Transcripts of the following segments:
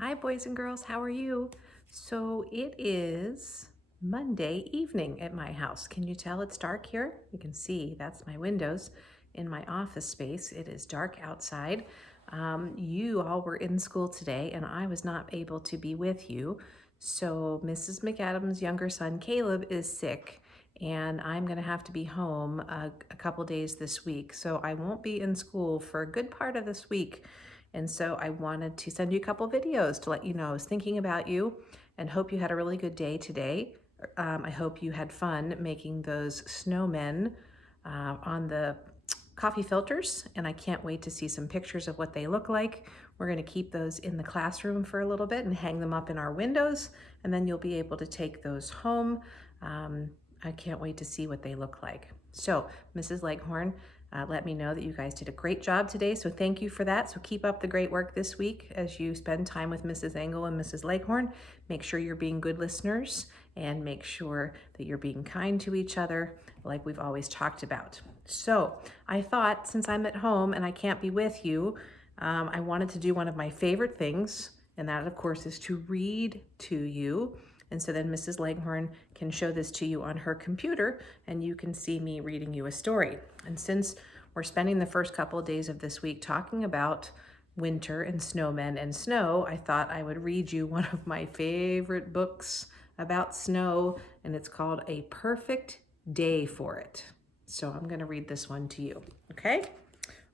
Hi, boys and girls. How are you? So it is Monday evening at my house. Can you tell it's dark here? You can see that's my windows in my office space. It is dark outside. You all were in school today, and I was not able to be with you. So Mrs. McAdams' younger son, Caleb, is sick, and I'm going to have to be home a couple days this week. So I won't be in school for a good part of this week. And so I wanted to send you a couple videos to let you know I was thinking about you and hope you had a really good day today. I hope you had fun making those snowmen on the coffee filters, and I can't wait to see some pictures of what they look like. We're going to keep those in the classroom for a little bit and hang them up in our windows, and then you'll be able to take those home. I can't wait to see what they look like. So, Mrs. Leghorn, let me know that you guys did a great job today, so thank you for that. So keep up the great work this week as you spend time with Mrs. Engel and Mrs. Leghorn. Make sure you're being good listeners and make sure that you're being kind to each other like we've always talked about. So I thought, since I'm at home and I can't be with you, I wanted to do one of my favorite things, and that of course is to read to you. And so then Mrs. Leghorn can show this to you on her computer and you can see me reading you a story. And since we're spending the first couple of days of this week talking about winter and snowmen and snow, I thought I would read you one of my favorite books about snow, and it's called A Perfect Day for It. So I'm going to read this one to you, okay?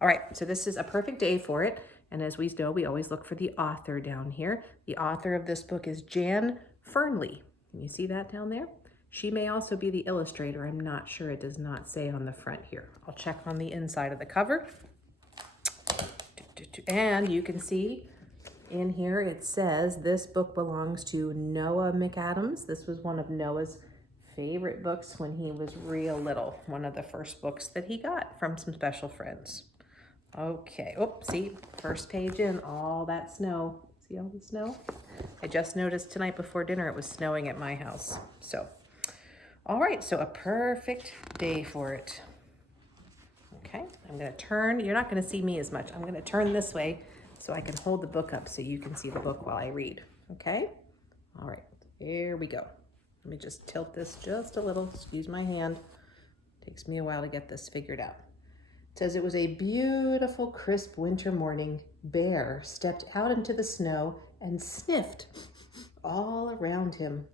All right, so this is A Perfect Day for It. And as we know, we always look for the author down here. The author of this book is Jan Fernley. Can you see that down there? She may also be the illustrator. I'm not sure. It does not say on the front here. I'll check on the inside of the cover. And you can see in here it says this book belongs to Noah McAdams. This was one of Noah's favorite books when he was real little. One of the first books that he got from some special friends. Okay, oh, see, first page in, all that snow. See all the snow? I just noticed tonight before dinner it was snowing at my house. So, all right, so a perfect day for it. Okay, I'm gonna turn, you're not gonna see me as much. I'm gonna turn this way so I can hold the book up so you can see the book while I read, okay? All right, here we go. Let me just tilt this just a little, excuse my hand. Takes me a while to get this figured out. It says, it was a beautiful, crisp winter morning. Bear stepped out into the snow and sniffed all around him.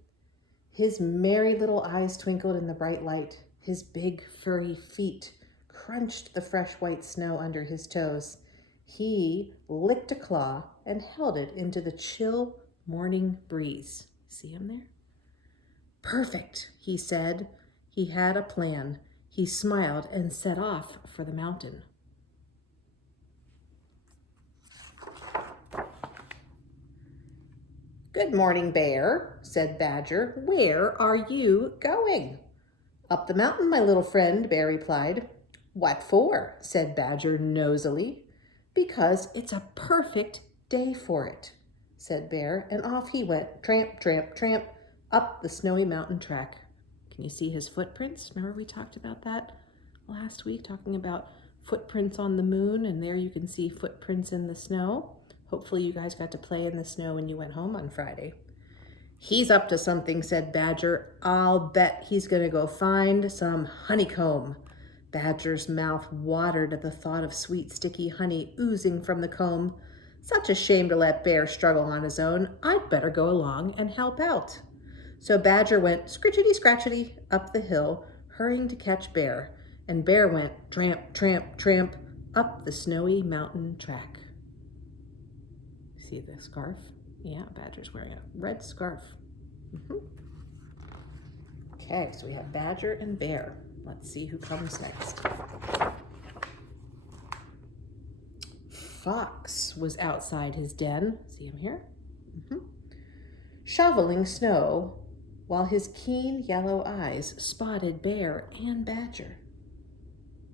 His merry little eyes twinkled in the bright light. His big, furry feet crunched the fresh white snow under his toes. He licked a claw and held it into the chill morning breeze. See him there? Perfect, he said. He had a plan. He smiled and set off for the mountain. Good morning, Bear, said Badger. Where are you going? Up the mountain, my little friend, Bear replied. What for? Said Badger nosily. Because it's a perfect day for it, said Bear, and off he went, tramp, tramp, tramp, up the snowy mountain track. Can you see his footprints? Remember we talked about that last week, talking about footprints on the moon, and there you can see footprints in the snow. Hopefully you guys got to play in the snow when you went home on Friday. He's up to something, said Badger. I'll bet he's going to go find some honeycomb. Badger's mouth watered at the thought of sweet, sticky honey oozing from the comb. Such a shame to let Bear struggle on his own. I'd better go along and help out. So Badger went scritchety-scratchety up the hill, hurrying to catch Bear, and Bear went tramp, tramp, tramp up the snowy mountain track. See the scarf? Yeah, Badger's wearing a red scarf. Okay, so we have Badger and Bear. Let's see who comes next. Fox was outside his den. See him here? Shoveling snow, while his keen yellow eyes spotted Bear and Badger.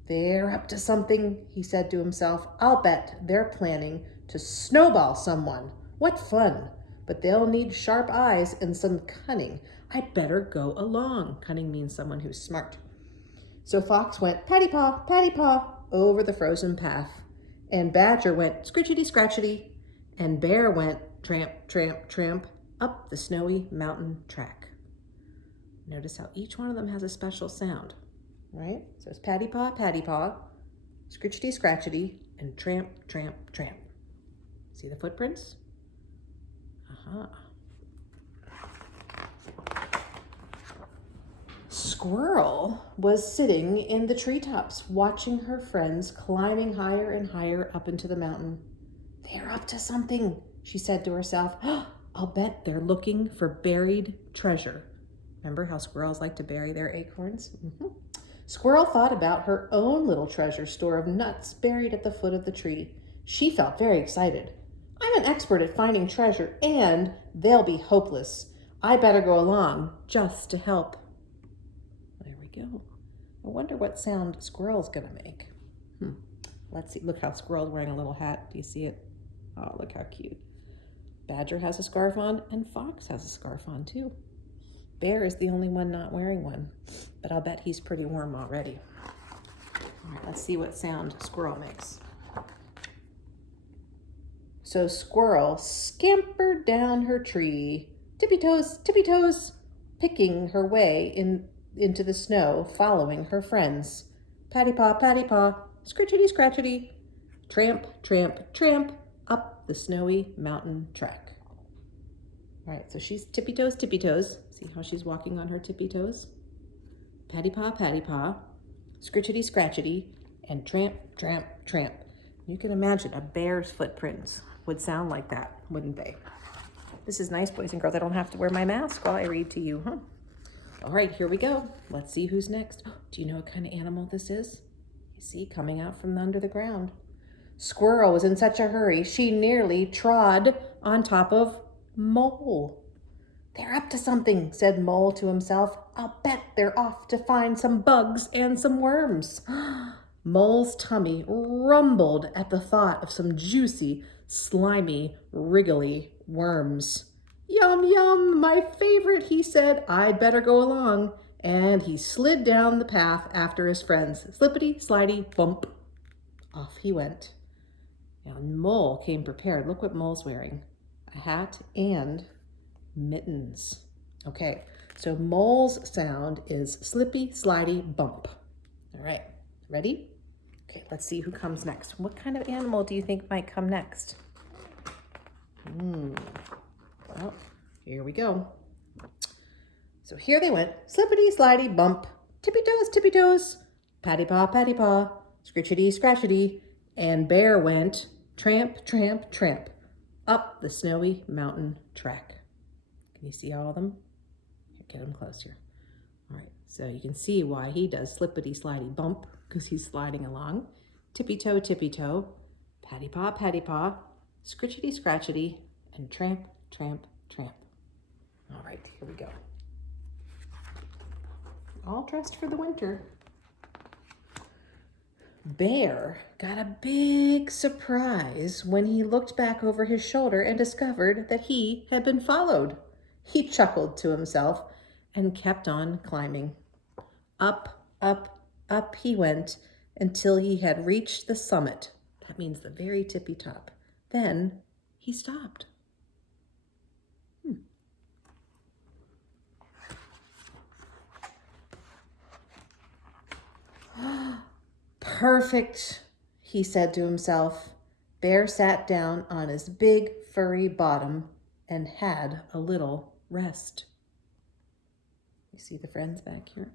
They're up to something, he said to himself. I'll bet they're planning to snowball someone. What fun! But they'll need sharp eyes and some cunning. I'd better go along. Cunning means someone who's smart. So Fox went patty paw over the frozen path, and Badger went scritchety scratchety, and Bear went tramp, tramp, tramp, up the snowy mountain track. Notice how each one of them has a special sound, right? So it's patty paw, scritchety, scratchety, and tramp, tramp, tramp. See the footprints? Squirrel was sitting in the treetops watching her friends climbing higher and higher up into the mountain. They're up to something, she said to herself. I'll bet they're looking for buried treasure. Remember how squirrels like to bury their acorns? Squirrel thought about her own little treasure store of nuts buried at the foot of the tree. She felt very excited. I'm an expert at finding treasure, and they'll be hopeless. I better go along just to help. There we go. I wonder what sound Squirrel's gonna make. Let's see. Look how Squirrel's wearing a little hat. Do you see it? Oh, look how cute. Badger has a scarf on, and Fox has a scarf on too. Bear is the only one not wearing one, but I'll bet he's pretty warm already. All right, let's see what sound Squirrel makes. So Squirrel scampered down her tree, tippy-toes, picking her way into the snow, following her friends. Patty paw, scritchety, scratchety, tramp, tramp, tramp, up the snowy mountain track. All right, so she's tippy-toes. See how she's walking on her tippy toes? Patty paw, scritchety, scratchety, and tramp, tramp, tramp. You can imagine a bear's footprints would sound like that, wouldn't they? This is nice, boys and girls. I don't have to wear my mask while I read to you, huh? All right, here we go. Let's see who's next. Do you know what kind of animal this is? You see, coming out from under the ground. Squirrel was in such a hurry, she nearly trod on top of Mole. They're up to something, said Mole to himself. I'll bet they're off to find some bugs and some worms. Mole's tummy rumbled at the thought of some juicy, slimy, wriggly worms. Yum, yum, my favorite, he said. I'd better go along. And he slid down the path after his friends. Slippity, slidey, bump. Off he went. Now Mole came prepared. Look what Mole's wearing. A hat and mittens. Okay, so Mole's sound is slippy, slidey, bump. All right, ready? Okay, let's see who comes next. What kind of animal do you think might come next? Well, here we go. So here they went. Slippity, slidey, bump. Tippy toes. Patty paw, scritchety, scratchety. And Bear went tramp, tramp, tramp up the snowy mountain track. Can you see all of them? Here, get them closer. All right, so you can see why he does slippity, slidey, bump, because he's sliding along. Tippy toe, patty paw, scritchety, scratchety, and tramp, tramp, tramp. All right, here we go. All dressed for the winter. Bear got a big surprise when he looked back over his shoulder and discovered that he had been followed. He chuckled to himself and kept on climbing. Up, up, up he went until he had reached the summit. That means the very tippy top. Then he stopped. Perfect, he said to himself. Bear sat down on his big furry bottom and had a little rest. You see the friends back here?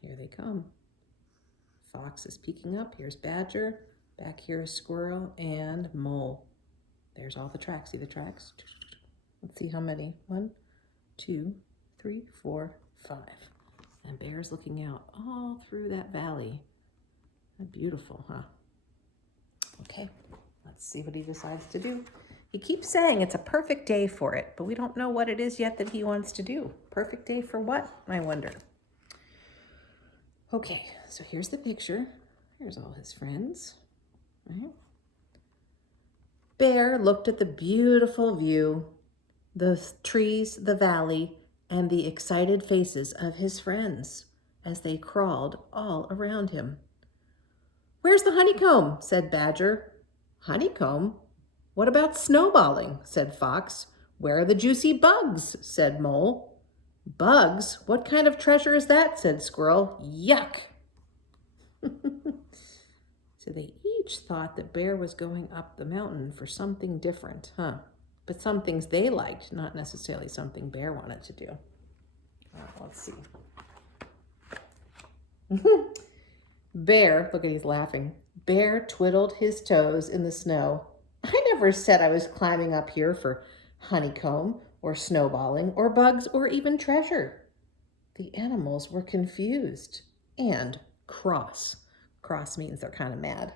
Here they come. Fox is peeking up. Here's Badger. Back here is Squirrel and Mole. There's all the tracks. See the tracks? Let's see how many. 1, 2, 3, 4, 5. And Bear's looking out all through that valley. Beautiful, huh? Okay, let's see what he decides to do. He keeps saying it's a perfect day for it, but we don't know what it is yet that he wants to do. Perfect day for what, I wonder? Okay, so here's the picture. Here's all his friends, right? Bear looked at the beautiful view, the trees, the valley, and the excited faces of his friends as they crawled all around him. Where's the honeycomb? Said Badger. Honeycomb? What about snowballing? Said Fox. Where are the juicy bugs? Said Mole. Bugs? What kind of treasure is that? Said Squirrel. Yuck! So they each thought that Bear was going up the mountain for something different, huh? But some things they liked, not necessarily something Bear wanted to do. Let's see. Bear, look at he's laughing. Bear twiddled his toes in the snow. I never said I was climbing up here for honeycomb or snowballing or bugs or even treasure. The animals were confused and cross. Cross means they're kind of mad.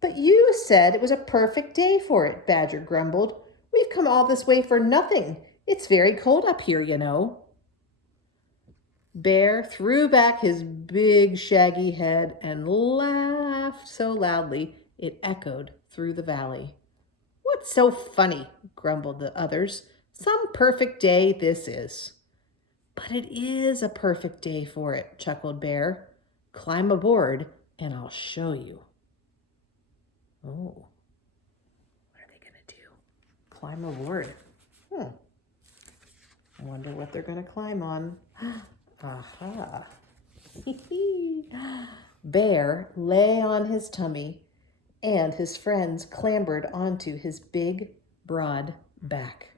But you said it was a perfect day for it, Badger grumbled. We've come all this way for nothing. It's very cold up here, you know. Bear threw back his big shaggy head and laughed so loudly it echoed through the valley. What's so funny? Grumbled the others. Some perfect day this is. But it is a perfect day for it, chuckled Bear. Climb aboard and I'll show you. Oh, what are they going to do? Climb aboard. I wonder what they're going to climb on. Aha. Bear lay on his tummy and his friends clambered onto his big, broad back.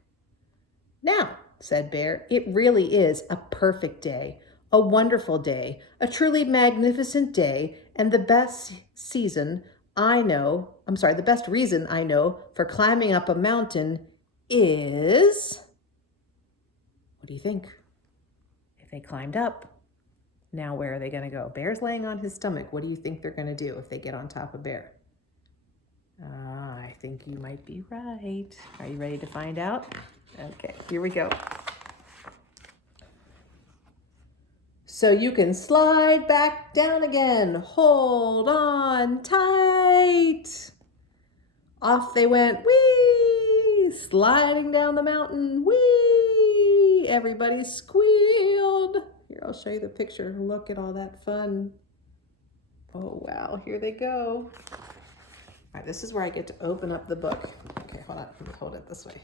Now, said Bear, it really is a perfect day, a wonderful day, a truly magnificent day, and the best reason I know for climbing up a mountain is... What do you think? If they climbed up, now where are they going to go? Bear's laying on his stomach. What do you think they're going to do if they get on top of Bear? I think you might be right. Are you ready to find out? Okay, here we go. So you can slide back down again. Hold on tight. Off they went, whee! Sliding down the mountain, whee! Everybody squealed. Here, I'll show you the picture. Look at all that fun. Oh, wow, here they go. All right, this is where I get to open up the book. Okay, hold on, let me hold it this way.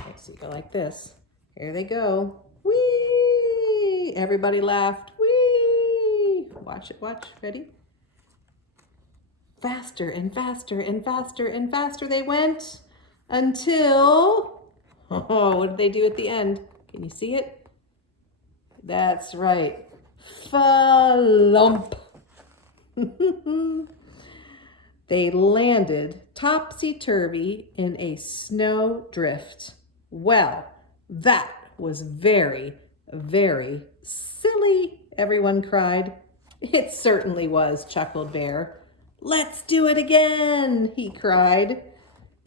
Okay, so you go like this. Here they go. Whee! Everybody laughed. Whee! Watch it, watch. Ready? Faster and faster and faster and faster they went until... Oh, what did they do at the end? Can you see it? That's right. Fa-lump. They landed topsy-turvy in a snow drift. Well, that was very, very silly, everyone cried. It certainly was, chuckled Bear. Let's do it again, he cried.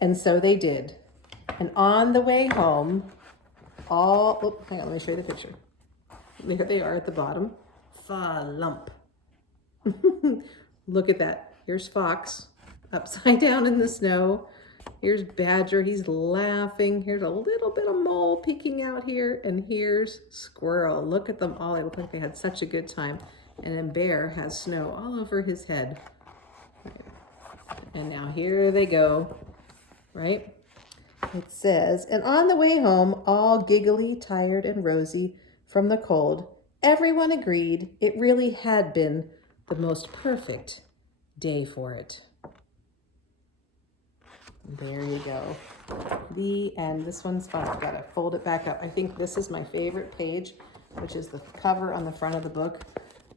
And so they did. And on the way home, hang on, let me show you the picture. There they are at the bottom. Fa-lump. Look at that. Here's Fox, upside down in the snow. Here's Badger, he's laughing. Here's a little bit of Mole peeking out here. And here's Squirrel. Look at them all. It looked like they had such a good time. And then Bear has snow all over his head. And now here they go, right? It says, and on the way home, all giggly, tired, and rosy from the cold, everyone agreed it really had been the most perfect day for it. There you go. The end. This one's fun. I've got to fold it back up. I think this is my favorite page, which is the cover on the front of the book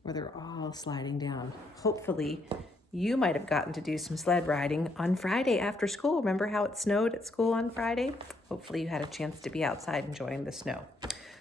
where they're all sliding down. Hopefully, you might have gotten to do some sled riding on Friday after school. Remember how it snowed at school on Friday? Hopefully you had a chance to be outside enjoying the snow.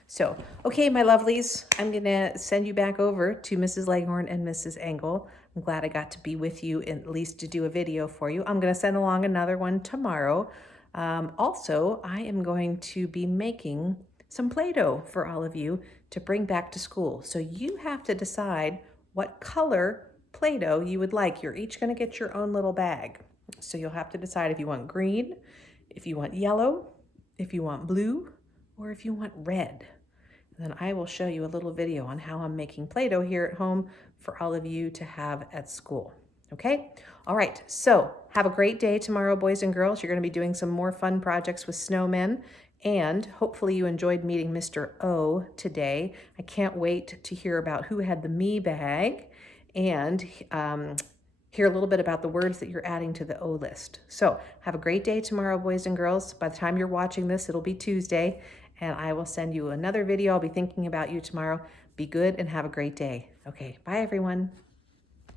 So, okay, my lovelies, I'm going to send you back over to Mrs. Leghorn and Mrs. Engel. I'm glad I got to be with you, at least to do a video for you. I'm going to send along another one tomorrow. Also, I am going to be making some Play-Doh for all of you to bring back to school. So you have to decide what color Play-Doh you would like. You're each going to get your own little bag. So you'll have to decide if you want green, if you want yellow, if you want blue, or if you want red. And then I will show you a little video on how I'm making Play-Doh here at home for all of you to have at school. Okay? All right. So have a great day tomorrow, boys and girls. You're going to be doing some more fun projects with snowmen. And hopefully you enjoyed meeting Mr. O today. I can't wait to hear about who had the me bag and hear a little bit about the words that you're adding to the O list. So have a great day tomorrow, boys and girls. By the time you're watching this, it'll be Tuesday, and I will send you another video. I'll be thinking about you tomorrow. Be good and have a great day. Okay, bye everyone.